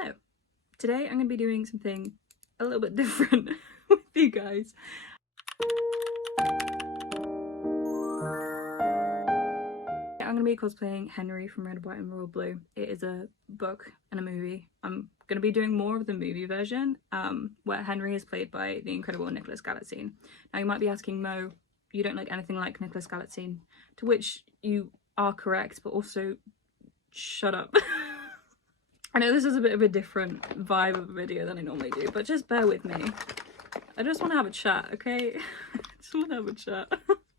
Hello. Today I'm going to be doing something a little bit different with you guys. I'm going to be cosplaying Henry from Red, White and Royal Blue. It is a book and a movie. I'm going to be doing more of the movie version, where Henry is played by the incredible Nicholas Galitzine. Now you might be asking, Mo, you don't look anything like Nicholas Galitzine, to which you are correct, but also shut up. I know this is a bit of a different vibe of a video than I normally do, but just bear with me. I just want to have a chat, okay? I just want to have a chat.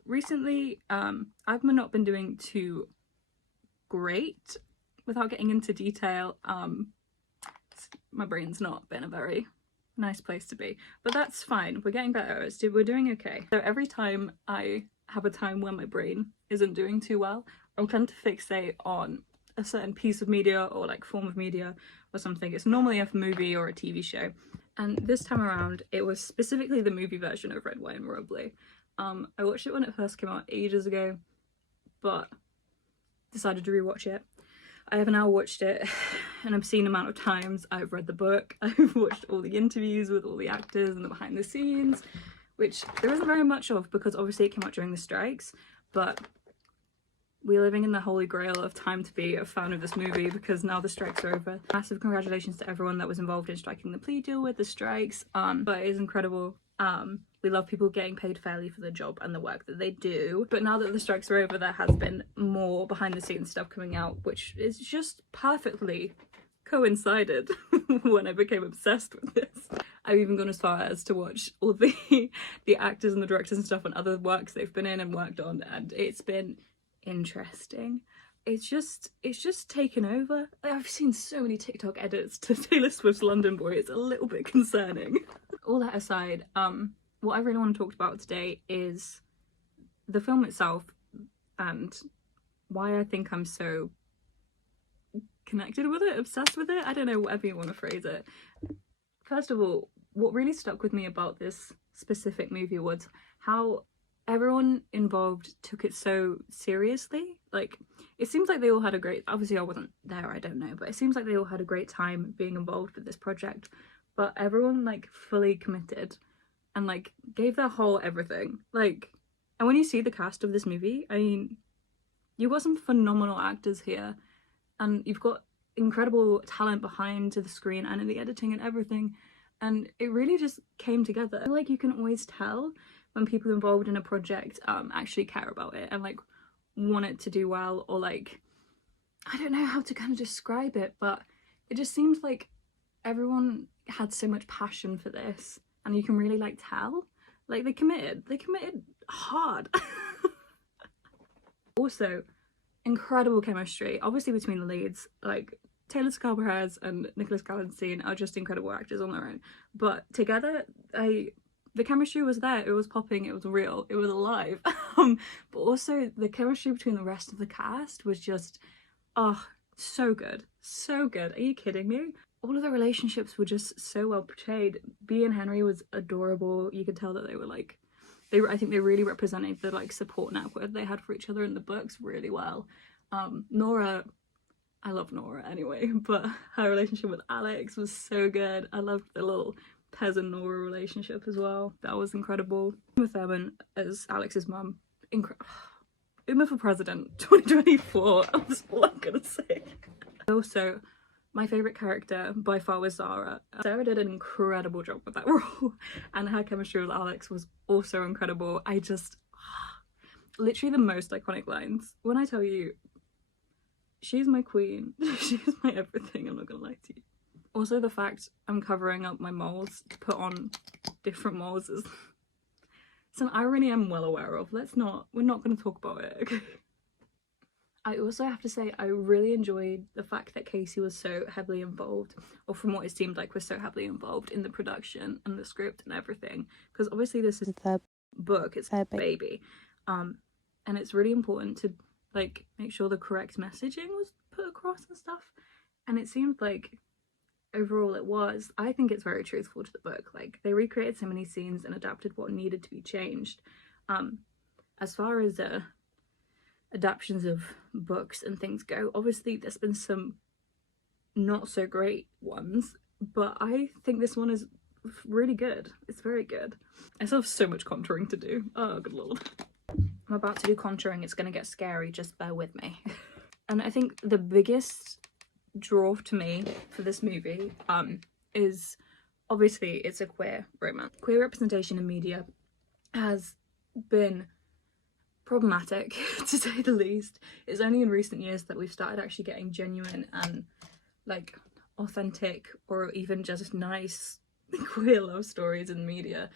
Recently, I've not been doing too great without getting into detail. My brain's not been a very nice place to be, but that's fine. We're getting better. We're doing okay. So every time I have a time when my brain isn't doing too well, I'll tend to fixate on a certain piece of media or like form of media or something. It's normally a movie or a TV show, and this time around it was specifically the movie version of Red, White and Royal Blue. I watched it when it first came out ages ago, but decided to rewatch it. I have now watched it an obscene amount of times. I've read the book, I've watched all the interviews with all the actors and the behind the scenes, which there isn't very much of because obviously it came out during the strikes, but we're living in the holy grail of time to be a fan of this movie because now the strikes are over. Massive congratulations to everyone that was involved in striking the plea deal with the strikes. But it is incredible. We love people getting paid fairly for the job and the work that they do. But now that the strikes are over, there has been more behind the scenes stuff coming out, which is just perfectly coincided when I became obsessed with this. I've even gone as far as to watch all the actors and the directors and stuff on other works they've been in and worked on, and it's been interesting. It's just taken over. I've seen so many TikTok edits to Taylor Swift's London Boy. It's a little bit concerning. All that aside, what I really want to talk about today is the film itself and why I think I'm so connected with it, obsessed with it. I don't know, whatever you want to phrase it. First of all, what really stuck with me about this specific movie was how everyone involved took it so seriously. Like, it seems like they all had a great, obviously I wasn't there, I don't know, but it seems like they all had a great time being involved with this project, but everyone like fully committed and like gave their whole everything. Like, and when you see the cast of this movie, I mean, you've got some phenomenal actors here and you've got incredible talent behind the screen and in the editing and everything, and it really just came together. I feel like you can always tell when people involved in a project actually care about it and like want it to do well, or like, I don't know how to kind of describe it, but it just seems like everyone had so much passion for this and you can really like tell, like they committed hard. Also, incredible chemistry obviously between the leads. Like, Taylor Swift and Nicholas Galitzine are just incredible actors on their own, but together the chemistry was there, it was popping, it was real, it was alive. But also the chemistry between the rest of the cast was just, oh, so good, so good. Are you kidding me? All of the relationships were just so well portrayed. Bea and Henry was adorable. You could tell that they were like, I think they really represented the like support network they had for each other in the books really well. Nora, I love Nora anyway, but her relationship with Alex was so good. I loved the little peasant Nora relationship as well. That was incredible. Uma Thurman as Alex's mum, Uma for president 2024. That's all I'm gonna say. Also, my favourite character by far was Zara. Sarah did an incredible job with that role, and her chemistry with Alex was also incredible. I just, literally the most iconic lines. When I tell you, she's my queen, she's my everything, I'm not gonna lie to you. Also, the fact I'm covering up my moles to put on different moles is it's an irony I'm well aware of. We're not going to talk about it, okay? I also have to say I really enjoyed the fact that Casey was so heavily involved, or from what it seemed like was so heavily involved in the production and the script and everything, because obviously this is their book, it's her baby, and it's really important to like make sure the correct messaging was put across and stuff, and it seemed like overall it was. I think it's very truthful to the book. Like, they recreated so many scenes and adapted what needed to be changed. As far as adaptations of books and things go, obviously there's been some not so great ones, but I think this one is really good. It's very good. I still have so much contouring to do. Oh, good lord. I'm about to do contouring. It's gonna get scary. Just bear with me. And I think the biggest draw to me for this movie is obviously it's a queer romance. Queer representation in media has been problematic to say the least. It's only in recent years that we've started actually getting genuine and like authentic or even just nice queer love stories in media,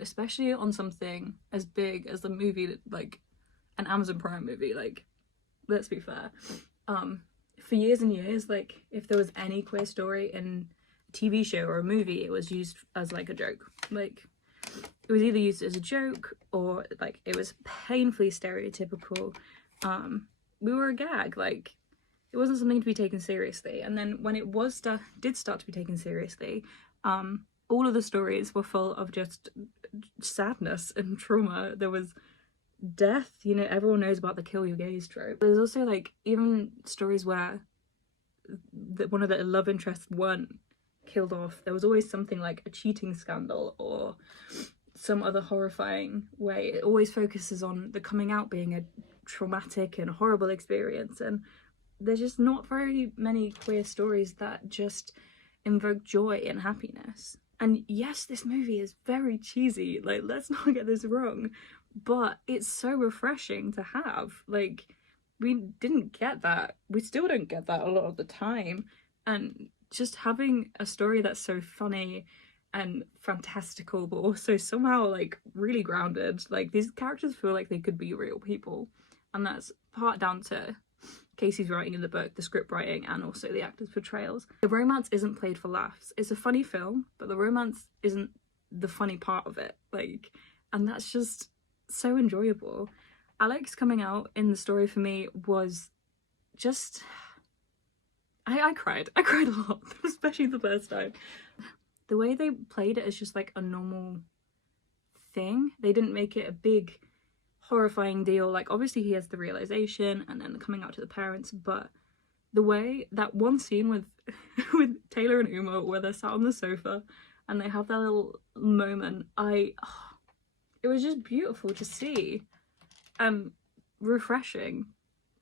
especially on something as big as the movie, like an Amazon Prime movie. Like, let's be fair, for years and years, like if there was any queer story in a TV show or a movie, it was used as like a joke. Like it was either used as a joke or like it was painfully stereotypical. We were a gag. Like it wasn't something to be taken seriously. And then when it did start to be taken seriously, all of the stories were full of just sadness and trauma. There was death, you know, everyone knows about the kill your gays trope. There's also like even stories where one of the love interests weren't killed off. There was always something like a cheating scandal or some other horrifying way. It always focuses on the coming out being a traumatic and horrible experience, and there's just not very many queer stories that just invoke joy and happiness. And yes, this movie is very cheesy, like let's not get this wrong, but it's so refreshing to have. Like we didn't get that, we still don't get that a lot of the time, and just having a story that's so funny and fantastical but also somehow like really grounded, like these characters feel like they could be real people, and that's part down to Casey's writing in the book, the script writing, and also the actors' portrayals. The romance isn't played for laughs. It's a funny film, but the romance isn't the funny part of it. Like, and that's just so enjoyable. Alex coming out in the story for me was just... I cried. I cried a lot, especially the first time. The way they played it is just like a normal thing. They didn't make it a big horrifying deal. Like obviously he has the realization and then the coming out to the parents, but the way that one scene with with Taylor and Uma where they're sat on the sofa and they have that little moment, it was just beautiful to see and refreshing,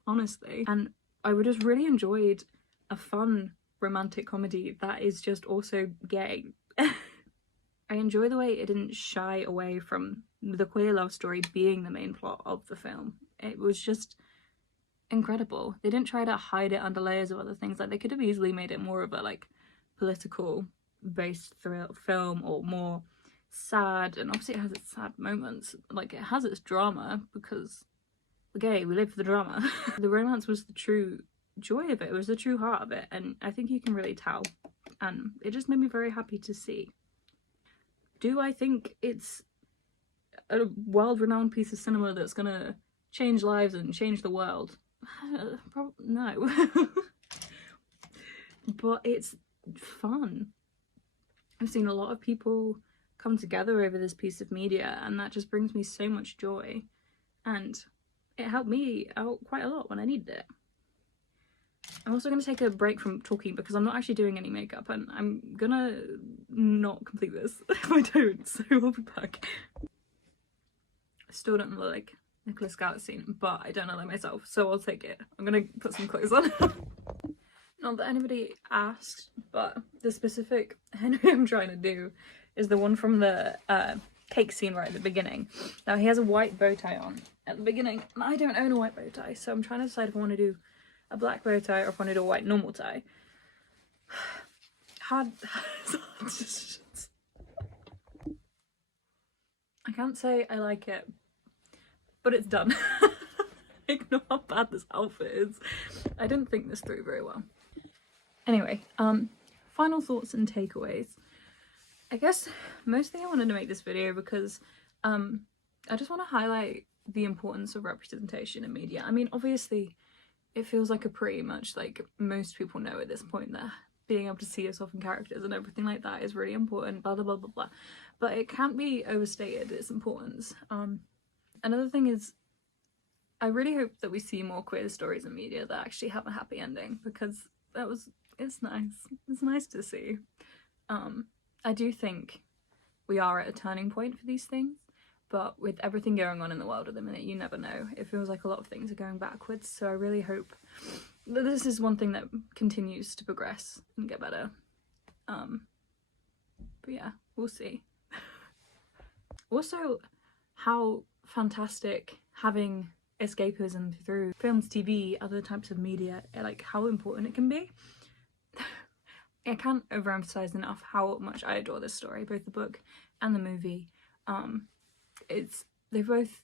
honestly. And I would just really enjoyed a fun romantic comedy that is just also gay. I enjoy the way it didn't shy away from the queer love story being the main plot of the film. It was just incredible. They didn't try to hide it under layers of other things. Like they could have easily made it more of a like political based film or more sad, and obviously it has its sad moments. Like it has its drama because we're gay, we live for the drama. The romance was the true joy of it. It was the true heart of it, and I think you can really tell, and it just made me very happy to see. Do I think it's a world-renowned piece of cinema that's gonna change lives and change the world? No. But it's fun. I've seen a lot of people come together over this piece of media, and that just brings me so much joy, and it helped me out quite a lot when I needed it. I'm also going to take a break from talking because I'm not actually doing any makeup, and I'm gonna not complete this if I don't, so I'll be back. I still don't look like Nicholas Galaxy, but I don't know that myself, so I'll take it. I'm gonna put some clothes on. Not that anybody asked, but the specific Henry I'm trying to do is the one from the cake scene right at the beginning. Now he has a white bow tie on at the beginning, and I don't own a white bow tie, so I'm trying to decide if I want to do a black bow tie or if I want to do a white normal tie. Hard decisions. I can't say I like it, but it's done. Ignore how bad this outfit is. I didn't think this through very well. Anyway, final thoughts and takeaways. I guess mostly I wanted to make this video because I just want to highlight the importance of representation in media. I mean, obviously it feels like a pretty much like most people know at this point that being able to see yourself in characters and everything like that is really important, blah blah blah blah blah, but it can't be overstated, its importance. Another thing is I really hope that we see more queer stories in media that actually have a happy ending, because that was it's nice. It's nice to see. I do think we are at a turning point for these things, but with everything going on in the world at the minute, you never know. It feels like a lot of things are going backwards, so I really hope that this is one thing that continues to progress and get better. But yeah, we'll see. Also, how fantastic having escapism through films, TV, other types of media, like how important it can be. I can't overemphasize enough how much I adore this story, both the book and the movie. They both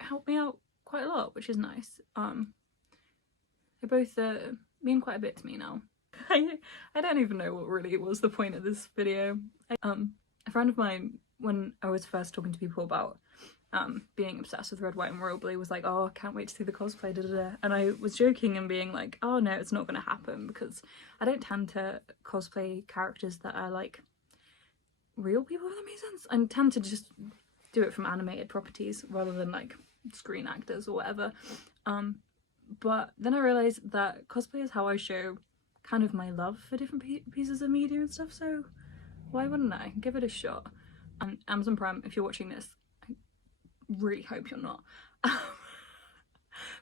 helped me out quite a lot, which is nice. They both mean quite a bit to me now. I don't even know what really was the point of this video. A friend of mine, when I was first talking to people about being obsessed with Red, White and Royal Blue, was like, oh, I can't wait to see the cosplay, da da da. And I was joking and being like, oh no, it's not going to happen, because I don't tend to cosplay characters that are like real people, if that makes sense. I tend to just do it from animated properties rather than like screen actors or whatever. But then I realised that cosplay is how I show kind of my love for different pieces of media and stuff, so why wouldn't I give it a shot? Amazon Prime, if you're watching this, I really hope you're not.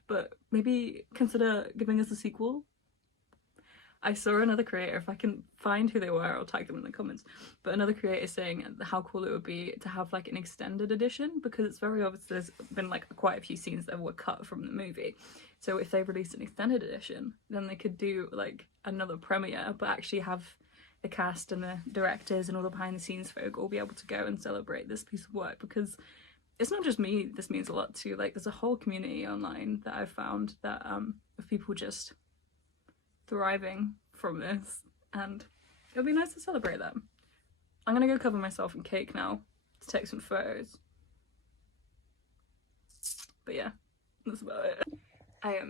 But maybe consider giving us a sequel. I saw another creator, if I can find who they were, I'll tag them in the comments, but another creator saying how cool it would be to have like an extended edition, because it's very obvious there's been like quite a few scenes that were cut from the movie. So if they released an extended edition, then they could do like another premiere, but actually have the cast and the directors and all the behind the scenes folk all be able to go and celebrate this piece of work, because it's not just me this means a lot to. Like, there's a whole community online that I've found that of people just thriving from this, and it'll be nice to celebrate them. I'm gonna go cover myself in cake now to take some photos. But yeah, that's about it. I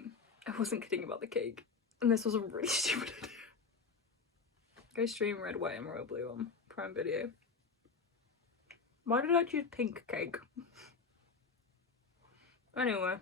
wasn't kidding about the cake, and this was a really stupid idea. Go stream Red, White and Royal Blue on Prime Video. Why did I choose pink cake? Anyway.